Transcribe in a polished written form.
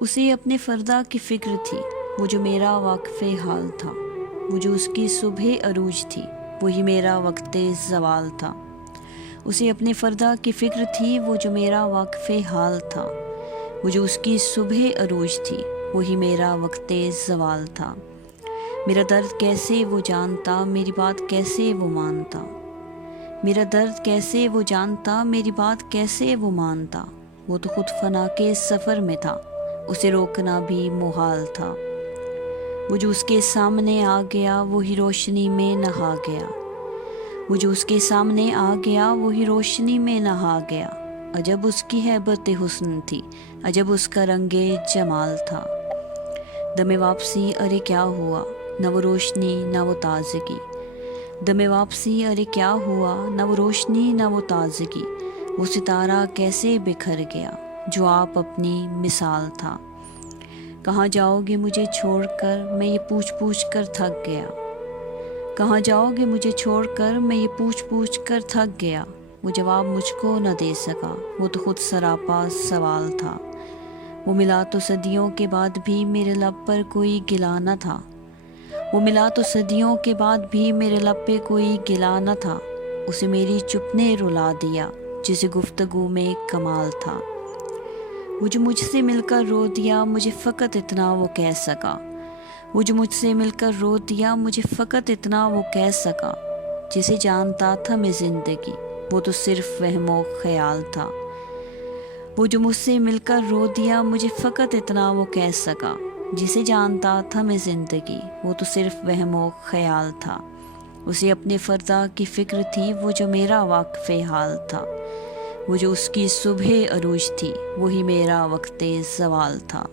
اسے اپنے فردا کی فکر تھی، وہ جو میرا واقف حال تھا، وہ جو اس کی صبح عروج تھی، وہی میرا وقت زوال تھا۔ اسے اپنے فردا کی فکر تھی، وہ جو میرا واقف حال تھا، وہ جو اس کی صبح عروج تھی، وہی میرا وقت زوال تھا۔ میرا درد کیسے وہ جانتا، میری بات کیسے وہ مانتا، میرا درد کیسے وہ جانتا، میری بات کیسے وہ مانتا۔ وہ تو خود فنا کے سفر میں تھا، اسے روکنا بھی محال تھا۔ وہ جو اس کے سامنے آ گیا، وہی روشنی میں نہا گیا، وہ جو اس کے سامنے آ گیا، وہی روشنی میں نہا گیا۔ عجب اس کی ہیبت حسن تھی، عجب اس کا رنگ جمال تھا۔ دم واپسی ارے کیا ہوا، نہ وہ روشنی نہ وہ تازگی، دم واپسی ارے کیا ہوا، نہ وہ روشنی نہ وہ تازگی۔ وہ ستارہ کیسے بکھر گیا جو آپ اپنی مثال تھا۔ کہاں جاؤ گے مجھے چھوڑ کر، میں یہ پوچھ پوچھ کر تھک گیا، کہاں جاؤ گے مجھے چھوڑ کر، میں یہ پوچھ پوچھ کر تھک گیا۔ وہ جواب مجھ کو نہ دے سکا، وہ تو خود سراپا سوال تھا۔ وہ ملا تو صدیوں کے بعد بھی میرے لب پر کوئی گلا نہ تھا، وہ ملا تو صدیوں کے بعد بھی میرے لب پہ کوئی گلا نہ تھا۔ اسے میری چپ نے رلا دیا، جسے گفتگو میں کمال تھا۔ وہ جو مجھ سے مل کر رو دیا، مجھے فقط اتنا وہ کہہ سکا، وہ جو مجھ سے مل کر رو دیا، مجھے فقط اتنا وہ کہہ سکا۔ جسے جانتا تھا میں زندگی، وہ تو صرف وہم و خیال تھا۔ وہ جو مجھ سے مل کر رو دیا، مجھے فقط اتنا وہ کہہ سکا۔ جسے جانتا تھا میں زندگی، وہ تو صرف وہم و خیال تھا۔ اسے اپنے فردا کی فکر تھی، وہ جو میرا واقف حال تھا، وہ جو اس کی صبح عروج تھی، وہی میرا وقت زوال تھا۔